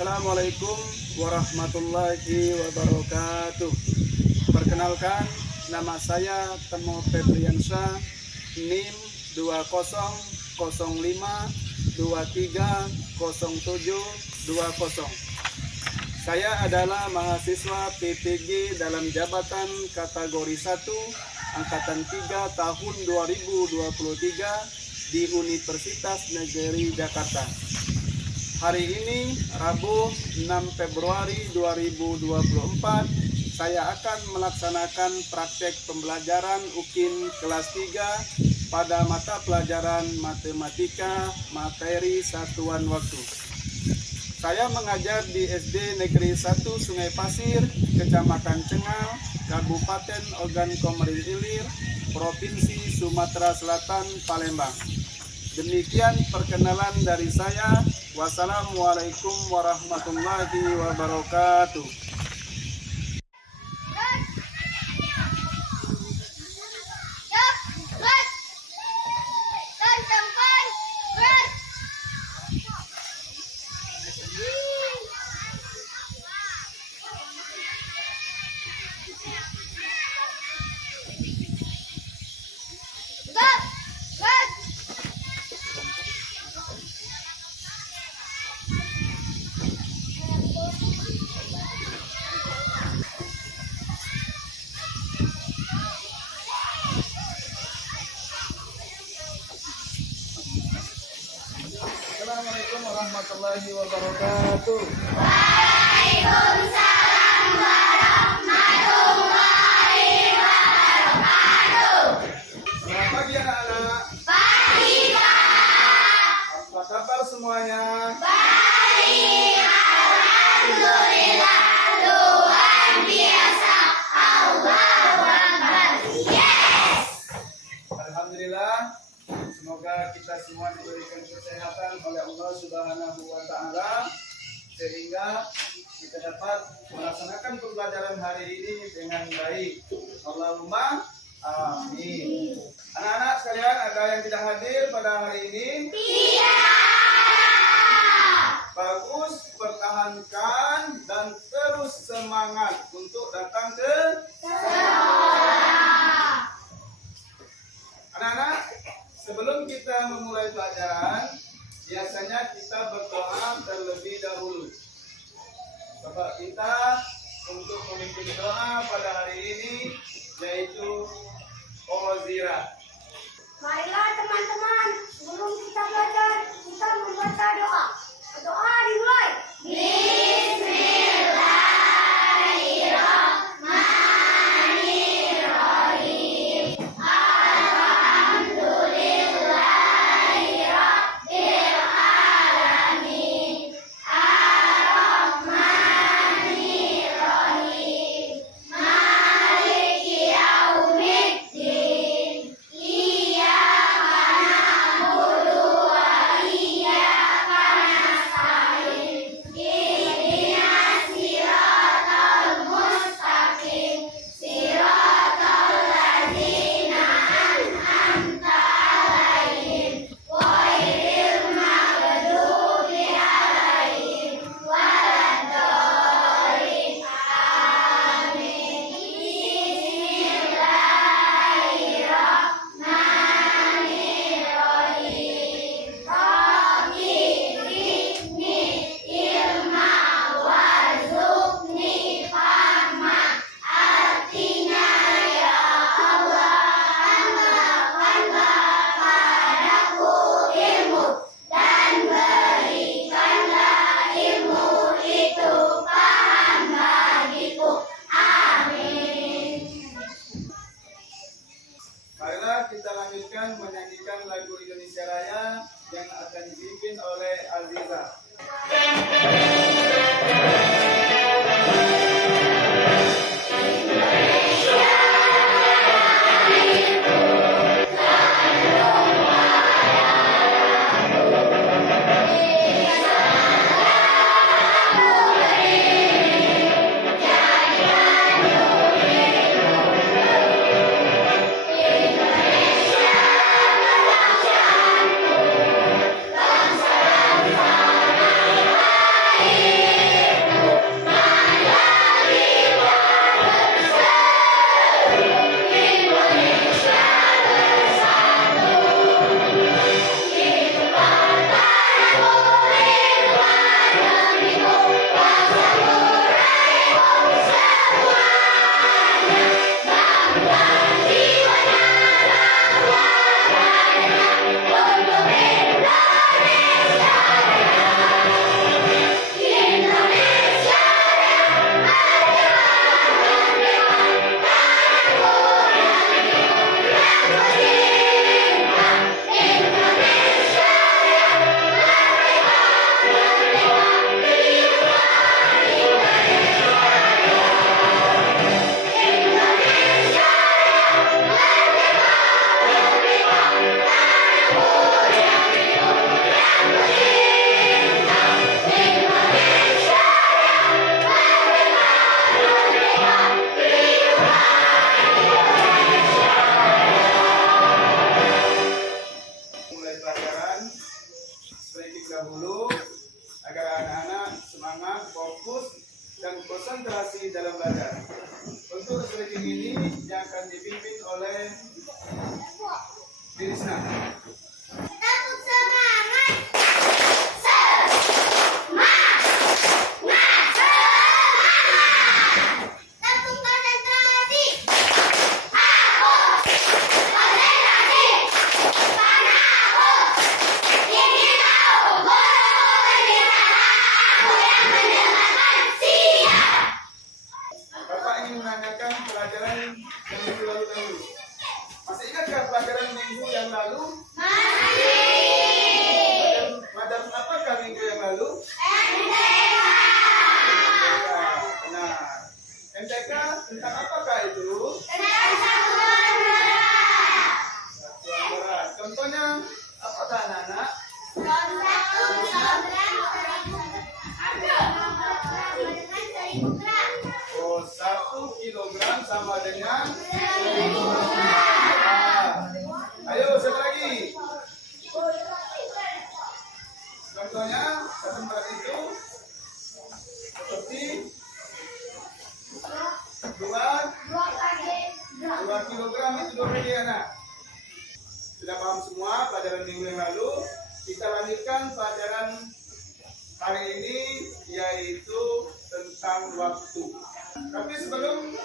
Assalamualaikum warahmatullahi wabarakatuh. Perkenalkan, nama saya Temo Febriansyah, NIM 2005230720. Saya adalah mahasiswa PPG dalam jabatan kategori 1 Angkatan 3 tahun 2023 di Universitas Negeri Jakarta. Hari ini, Rabu 6 Februari 2024, saya akan melaksanakan praktek pembelajaran UKIN kelas 3 pada mata pelajaran Matematika materi satuan waktu. Saya mengajar di SD Negeri 1 Sungai Pasir, Kecamatan Cengal, Kabupaten Ogan Komering Ilir, Provinsi Sumatera Selatan, Palembang. Demikian perkenalan dari saya. Wassalamualaikum warahmatullahi wabarakatuh. Assalamualaikum warahmatullahi wabarakatuh. Waalaikumsalam warahmatullahi wabarakatuh. Selamat pagi anak-anak. Pagi Pak. Apa kabar semuanya? Baik, alhamdulillah, luar biasa. Allahu Akbar. Yes. Alhamdulillah. Semoga kita semua diberikan kesehatan oleh Allah Subhanahu wa Ta'ala, sehingga kita dapat melaksanakan pembelajaran hari ini dengan baik. Allahumma amin. Anak-anak sekalian, ada yang tidak hadir pada hari ini? Tidak. Bagus, pertahankan dan terus semangat untuk datang ke Sekolah. Anak-anak, sebelum kita memulai pelajaran, biasanya kita berdoa terlebih dahulu. Bapak kita untuk memimpin doa pada hari ini yaitu Ozira. Marilah teman-teman, sebelum kita belajar, kita membaca doa. Doa dimulai. Bismillahirrahmanirrahim. Alhamdulillahirabbil alamin. Ar-Rahmanirrahim. Maliki yaumiddin. Iyyaka na'budu wa iyyaka nasta'in. dalam belajar. Untuk stretching ini yang akan dipimpin oleh Dirisna. Tepuk semangat. Tepuk konsentrasi. Aku konsentrasi. Karena aku ingin tahu guru berkata aku yang mendengarkan siap. Bapak ingin menanyakan pelajaran yang minggu lalu dahulu. Masih ingatkah pelajaran minggu yang lalu? Pelajaran apakah minggu yang lalu? Nah, MTK tentang apakah itu? Satuan berat. Contohnya apakah anak-anak? Oh, 1 kilogram sama dengan 1 kilogram. Ayo, satu lagi. Contohnya, satu berat itu seperti 2 kilogram itu 2 kali anak. Sudah paham semua pelajaran minggu yang lalu? Kita lanjutkan pelajaran hari ini, yaitu tentang waktu. Tapi sebelum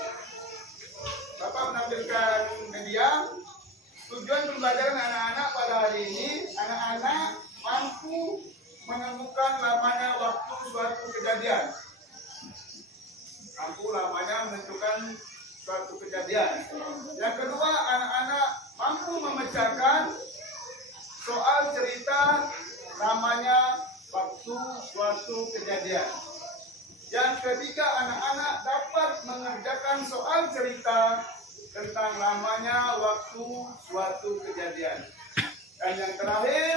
Bapak menampilkan media, tujuan pembelajaran anak-anak pada hari ini, anak-anak mampu menemukan lamanya waktu suatu kejadian. Mampu lamanya menentukan suatu kejadian. Yang kedua, anak-anak mampu memecahkan soal cerita lamanya waktu suatu kejadian. Yang ketiga, anak-anak dapat mengerjakan soal cerita tentang lamanya waktu suatu kejadian. Dan yang terakhir,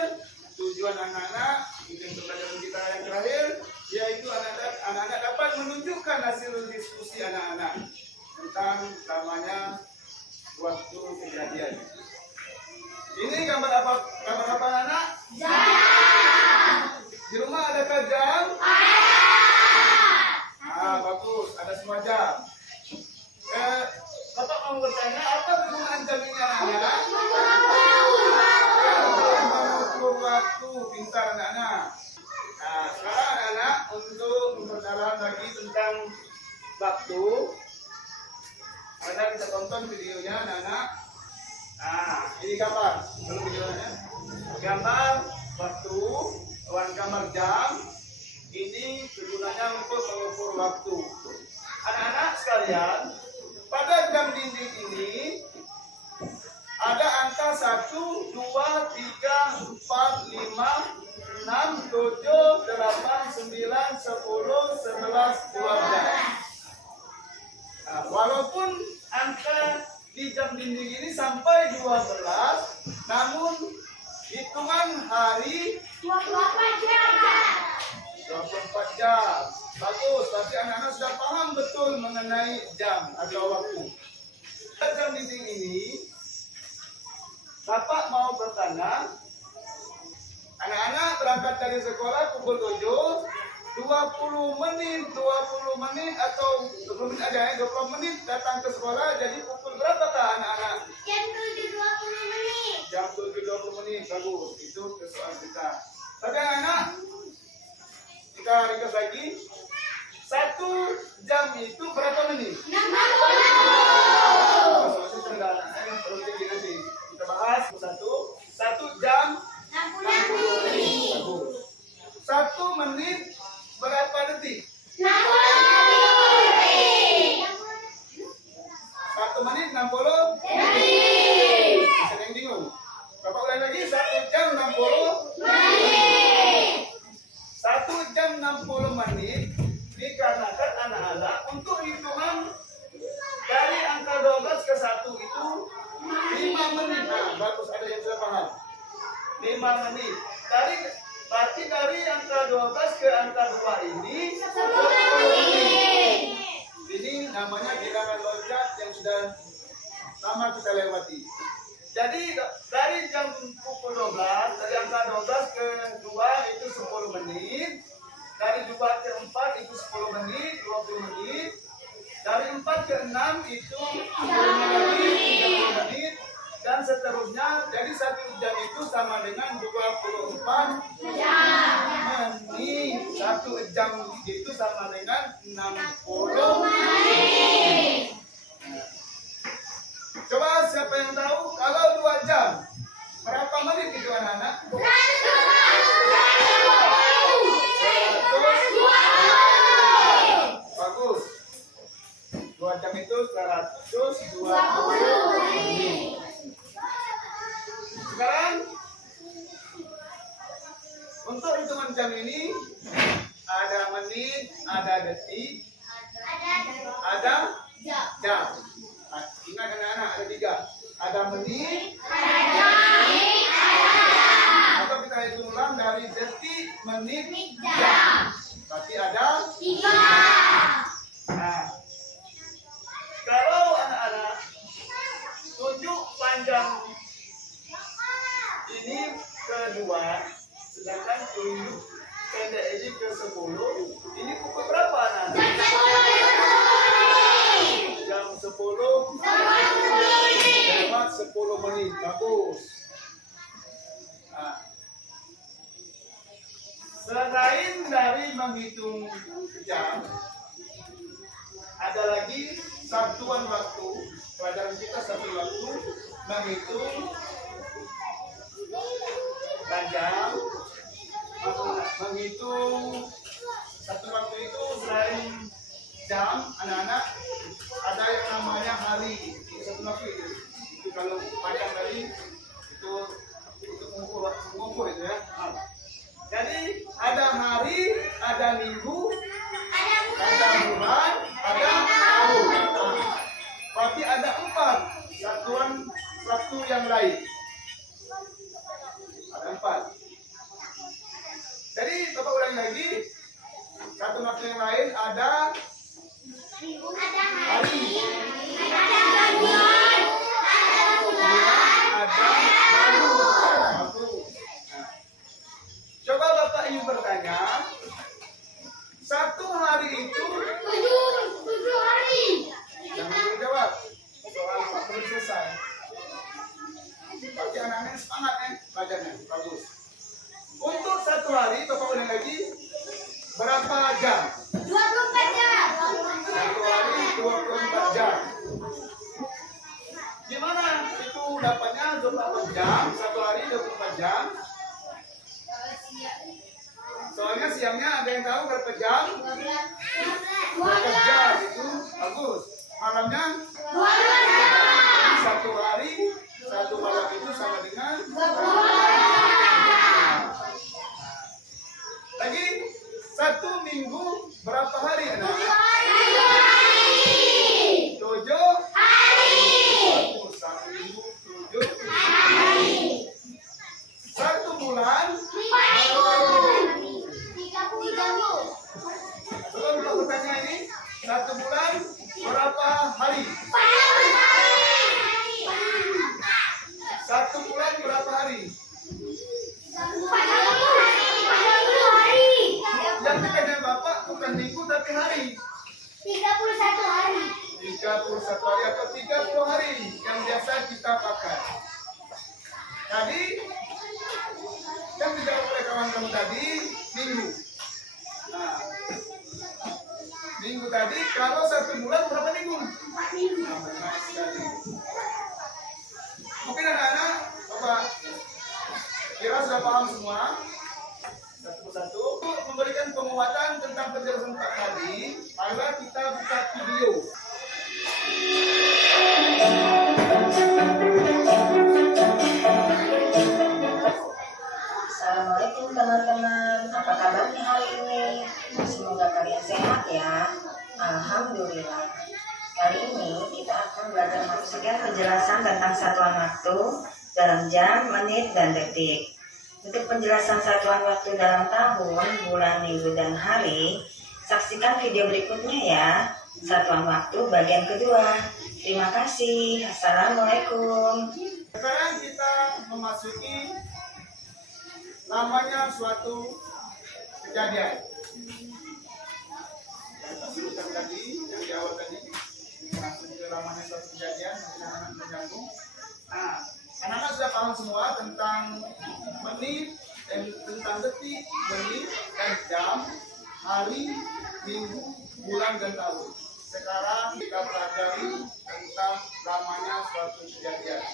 tujuan anak-anak, tujuan pembelajaran kita yang terakhir, yaitu anak-anak dapat menunjukkan hasil diskusi anak-anak tentang lamanya waktu kejadian. Ini gambar apa? Gambar apa anak? Jam. Di rumah adakah jam? Bagus, ada semua jam. Bapak mau bertanya, apa kegunaan jam ini anak-anak? Mengukur waktu, pintar anak-anak. Nah, sekarang anak-anak untuk memperdalam lagi tentang waktu. Ada kita tonton videonya anak-anak. Nah, ini gambar. Belum videonya. Gambar waktu, gambar jam. Ini kegunaannya untuk mengukur waktu. Anak-anak sekalian, pada jam dinding ini ada angka 1, 2, 3, 4, 5, 6, 7, 8, 9, 10, 11, 12. Nah, walaupun angka di jam dinding ini sampai 12, namun hitungan hari 24 jam. 24 jam. Bagus, tapi anak-anak sudah paham betul mengenai jam atau waktu. Jam dinding ini, Bapak mau bertanya, anak-anak berangkat dari sekolah pukul 7, 20 menit atau 20 menit aja ya, 20 menit datang ke sekolah, jadi pukul berapakah anak-anak? Jam 7.20 menit. Jam 7.20 menit, bagus. Itu soal kita. Tapi anak-anak, kita ringkas lagi. 1 jam itu berapa menit? 60. Kita bahas satu jam 60 menit. bagus. 1 menit berapa detik? 60 detik. 1 menit 60 Detik. Ada yang bingung? Bapak ulang lagi, 1 jam 60 Menit. 1 jam 60 menit dikarenakan anak-anak untuk hitungan dari angka 12 ke 1 itu 5 menit. Nah, bagus, ada yang sudah paham. 5 menit. Berarti dari angka 12 ke angka 2 ini 10 menit. Ini namanya bilangan loncat yang sudah lama kita lewati. Jadi dari jam pukul 12, dari angka 12 ke 2 itu 10 menit. Dari 2 ke 4 itu 10 menit, 20 menit. Dari 4 ke 6 itu 5 lagi 30 menit dan seterusnya. Jadi 1 jam itu sama dengan 24 menit. 1 jam itu sama dengan 60 menit. Coba siapa yang tahu kalau 2 jam berapa menit itu anak-anak? 120. Bagus. 2 jam itu 120 menit. Sekarang untuk hitungan jam ini ada menit, ada detik, ada jam. Nah, ingat anak-anak ada 3. Ada menit, atau kita hitung ulang dari detik, menit, jam. Berarti ada 3. Nah, kalau anak-anak tunjuk panjang ini ke 2, sedangkan tunjuk pendek ini ke 10, ini pukul berapa anak-anak? Jam 10 lewat 10 menit. Bagus. Nah, selain dari menghitung jam, ada lagi satuan waktu. Pelajaran kita satu waktu menghitung jam, menghitung satu waktu itu. Selain jam, anak-anak ada yang namanya hari. Satu waktu itu kalau panjang tadi itu untuk mengukur itu ya. Jadi ada hari, ada minggu, ada bulan, ada tahun. Berarti ada 4 satuan waktu yang lain. Ada 4. Jadi Bapak ulangi lagi. Satu waktu yang lain ada hari, ada bulan, ada tahun. Coba Bapak Ibu bertanya, 1 hari itu 7 hari. jangan menjawab. Soal Pak belum selesai. Berarti anak-anak semangat belajarnya. Bagus. Untuk 1 hari Bapak ulang lagi, berapa jam? 24 jam. 1 hari 24 jam. Gimana itu dapatnya 24 jam? 1 hari 24 jam. Soalnya siangnya ada yang tahu berapa jam? 12 jam itu. Bagus. Malamnya 12 jam. 1 hari 1 malam itu sama dengan 12. lagi 1 minggu berapa hari anak? 7 hari. 7 hari. 1 minggu 7 hari. 1 bulan 30. Belum tahu tanya ini. 1 bulan berapa hari? 1 bulan berapa hari? 40 hari. Yang ditanya Bapak bukan minggu tapi hari. 31 hari. 31 hari atau 30 hari yang biasa kita pakai. Tadi yang dijawab oleh kawan kamu tadi minggu. Nah, minggu tadi kalau 1 bulan berapa minggu? 4 minggu. Nah, benar sekali. Mungkin anak-anak Bapak kira sudah paham semua satu persatu. Untuk memberikan penguatan tentang penjelasan Pak tadi, marilah kita buka video. Assalamualaikum teman-teman, apa kabarnya hari ini? Semoga kalian sehat ya. Alhamdulillah. Kali ini kita akan belajar menyaksikan penjelasan tentang satuan waktu dalam jam, menit, dan detik. Untuk penjelasan satuan waktu dalam tahun, bulan, minggu, dan hari, saksikan video berikutnya ya. Satuan waktu bagian kedua. Terima kasih. Assalamualaikum. Sekarang kita memasuki namanya suatu kejadian. Yang kita sebutkan tadi, yang di awal tadi. lamanya suatu kejadian, mungkin anak-anak mengganggu. Nah, anak-anak sudah paham semua tentang menit, tentang detik, menit, dan jam, hari, minggu, bulan, dan tahun. Sekarang kita pelajari tentang lamanya suatu kejadian.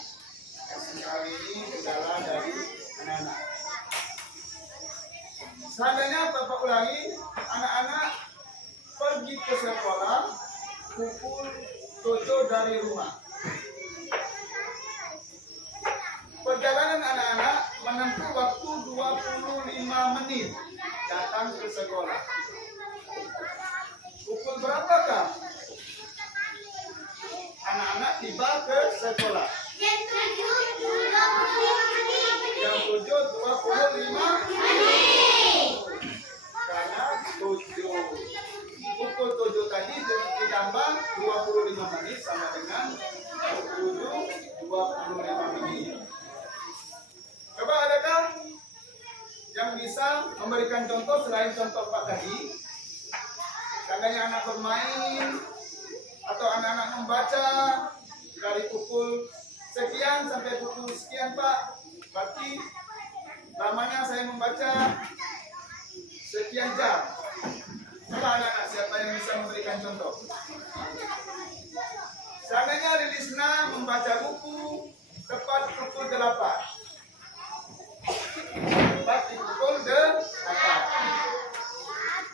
Kali ini kendala dari anak-anak. Seandainya Bapak ulangi, anak-anak pergi ke sekolah pukul 7 dari rumah. Perjalanan anak-anak menempuh waktu 25 menit datang ke sekolah. Pukul berapakah anak-anak tiba ke sekolah? Jam 7.25 menit. Karena 7 pukul 7 tadi ditambah 25 menit sama dengan 25 menit. Coba adakah yang bisa memberikan contoh selain contoh Pak tadi? Seandainya anak bermain atau anak-anak membaca dari pukul sekian sampai pukul sekian Pak, berarti lamanya saya membaca sekian jam. Coba anak-anak siapa yang bisa memberikan contoh? Seandainya Lilisna membaca buku tepat pukul 8. Tepat di pukul 8.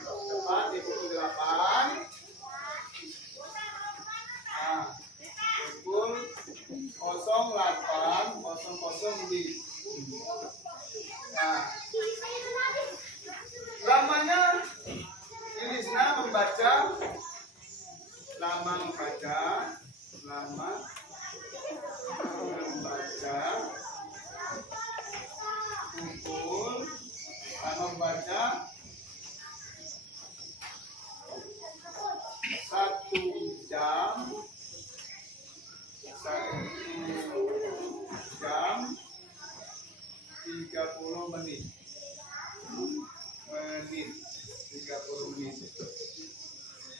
Tepat di pukul 8. Nah, pukul 08.00 di. Nah, lamanya Lilisna membaca pukul membaca 1 jam 30 menit. 30 menit.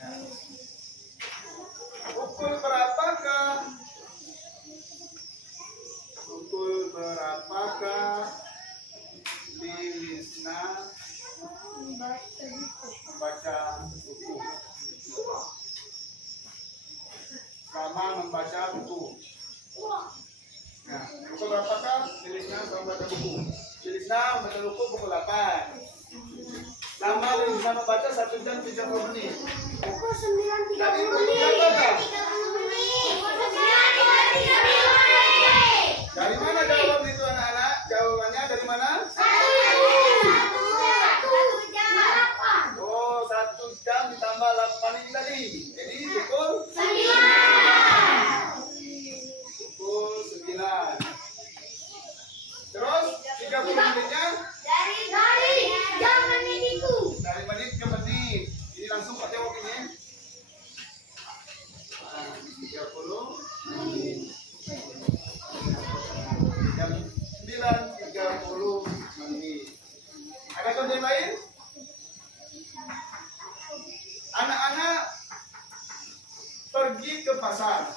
Ya. Pukul berapakah Lilisna membaca buku? Selama membaca buku. Nah, pukul berapakah Lilisna membaca buku? Lilisna membaca buku pukul 8. Lama Lilisna membaca 1 jam 30 menit. Pukul 9.30 Dari menit. Dari mana jawaban itu anak-anak? Jawabannya dari mana? 1 jam 8. Oh, 1 jam ditambah 8 ini tadi. Jadi pukul 9. Pukul 9. Terus 30 menitnya Dari jam menit itu. dari menit ke menit. Ini langsung Pak jawab ini. Nah, 30 menit. Jam 9.30 menit. Ada contoh yang lain? Anak-anak pergi ke pasar.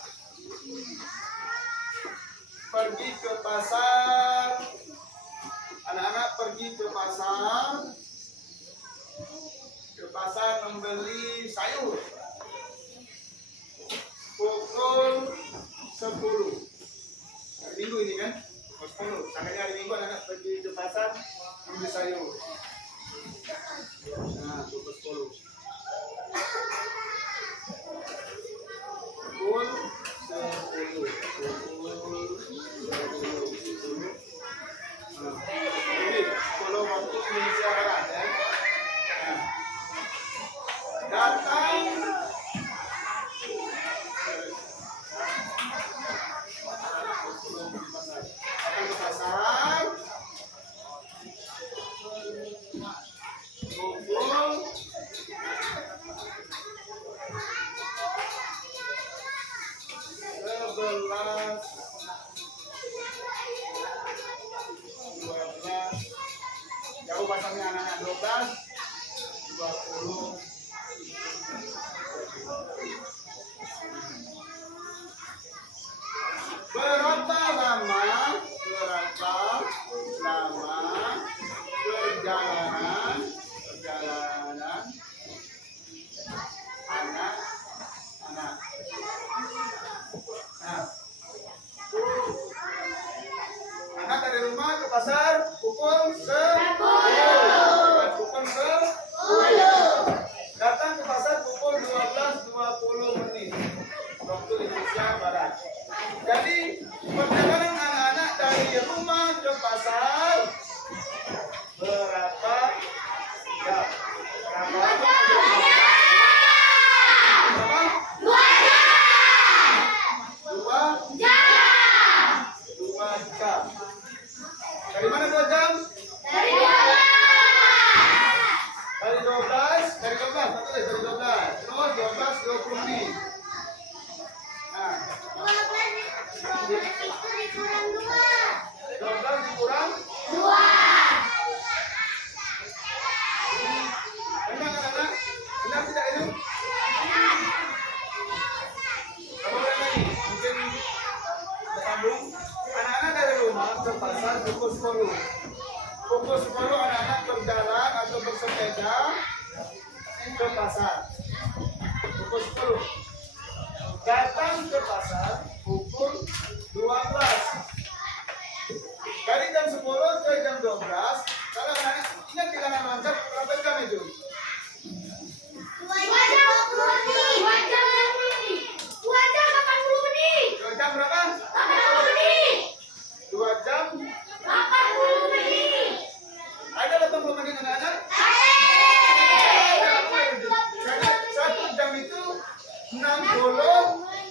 Anak-anak pergi ke pasar membeli sayur pukul 10. Hari Minggu ini kan? Pukul 10. Makanya hari Minggu anak-anak pergi ke pasar membeli sayur. Nah, pukul 10. Pukul 10. Nah, ini kalau waktu Indonesia Barat ya. Nah, datang ke pasar pukul 11. 12. Jauh pasarnya anak-anak 12. 20. pukul 10 anak-anak berjalan atau bersepeda ke pasar. Pukul 10. Datang ke pasar pukul 12. Dari jam 10 ke jam 12. Kalau anak ingat bilangan lengkap berapa jam itu? 2 jam 80 menit. 2 jam berapa? 80 menit. 2 jam 80 menit. ada 80 menit anak-anak? Karena 1 jam itu 60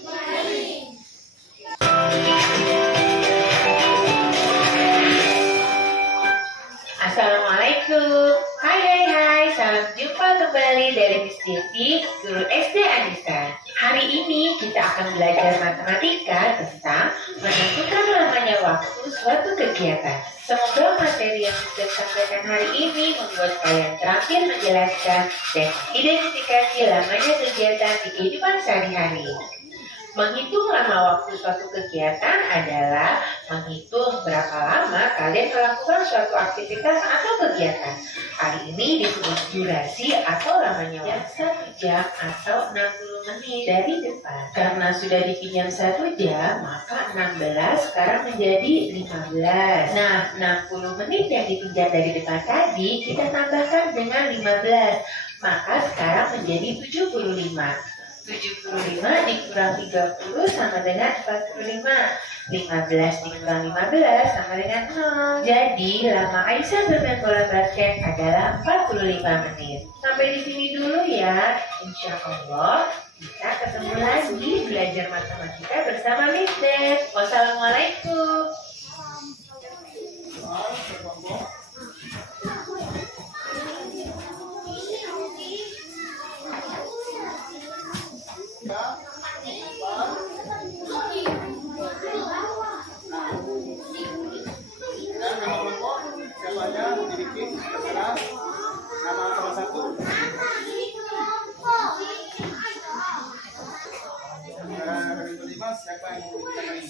menit. Assalamualaikum. Hai, salam jumpa kembali dari Miss Devi, Guru SD Anissa. Hari ini kita akan belajar matematika tentang menentukan lamanya waktu suatu kegiatan. Semoga materi yang kita sampaikan hari ini membuat kalian terampil menjelaskan dan identifikasi lamanya kegiatan di kehidupan sehari-hari. Menghitung lama waktu suatu kegiatan adalah menghitung berapa lama kalian melakukan suatu aktivitas atau kegiatan. Hari ini disebut durasi atau lamanya waktu 1 jam atau 60 menit dari depan. Karena sudah dipinjam 1 jam, maka 16 sekarang menjadi 15. Nah, 60 menit yang dipinjam dari depan tadi kita tambahkan dengan 15. Maka sekarang menjadi 75. 75 dikurang 30 sama dengan 45. 15 dikurang 15 sama dengan 0. Jadi lama Aisyah bermain bola basket adalah 45 menit. Sampai di sini dulu ya. Insya Allah kita ketemu lagi belajar matematika bersama Miss Dev. Wassalamualaikum. Nama kelompok siapanya dibikin terserah. Nama salah satu. Cara kelima siapa yang mau bikin ini?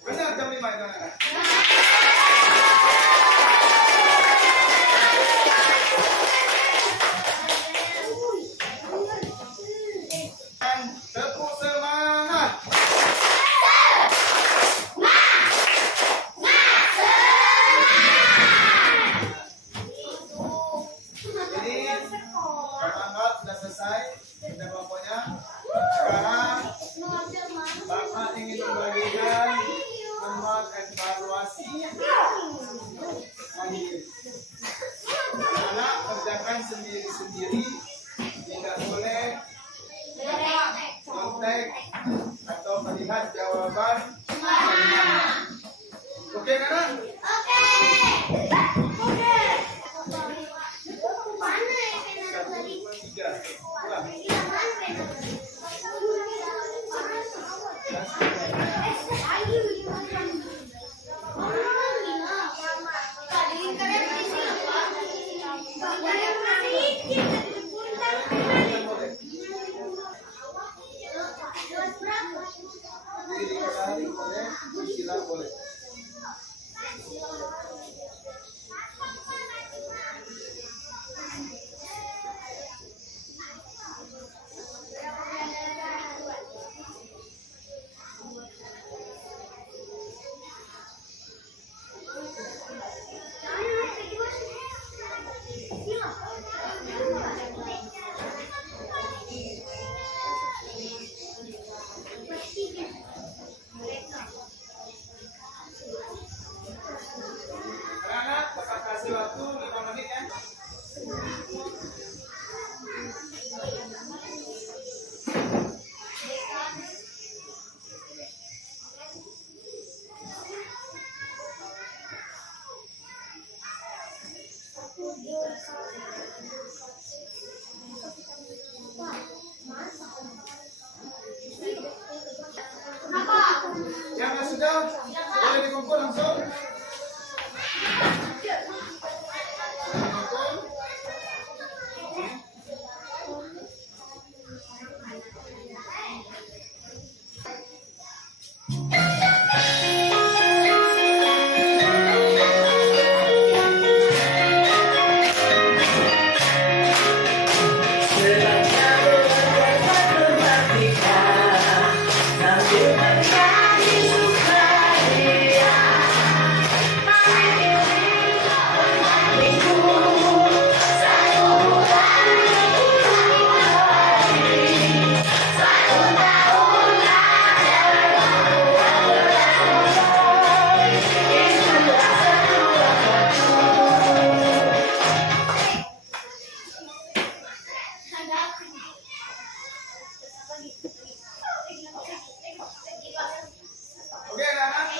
Benar jam 5 itu anak-anak. Dan tepuk semangat. Jadi pertanggal sudah selesai kita kelompoknya. Sekarang Bapak ingin membagikan tempat evaluasi mandiri. Anak kerjakan sendiri-sendiri, tidak boleh kontek atau melihat jawaban kalimat. Oke, Nana? Satu, dua, tiga. Ulang. Diri boleh, sila boleh. Anak-anak, Bapak kasih waktu 5 menit ya. Yang sudah boleh dikumpul langsung. Oke, anak-anak.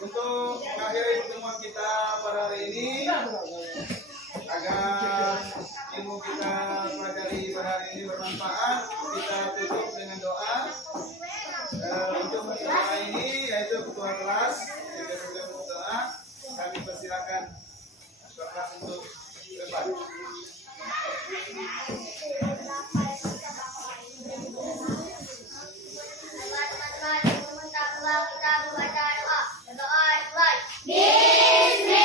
Untuk mengakhiri pertemuan kita pada hari ini, agar ilmu kita pelajari pada hari ini bermanfaat, kita tutup dengan doa. Untuk doa ini yaitu ketua kelas, jika sudah berdoa, kami persilakan ketua kelas untuk depan. Bismillah.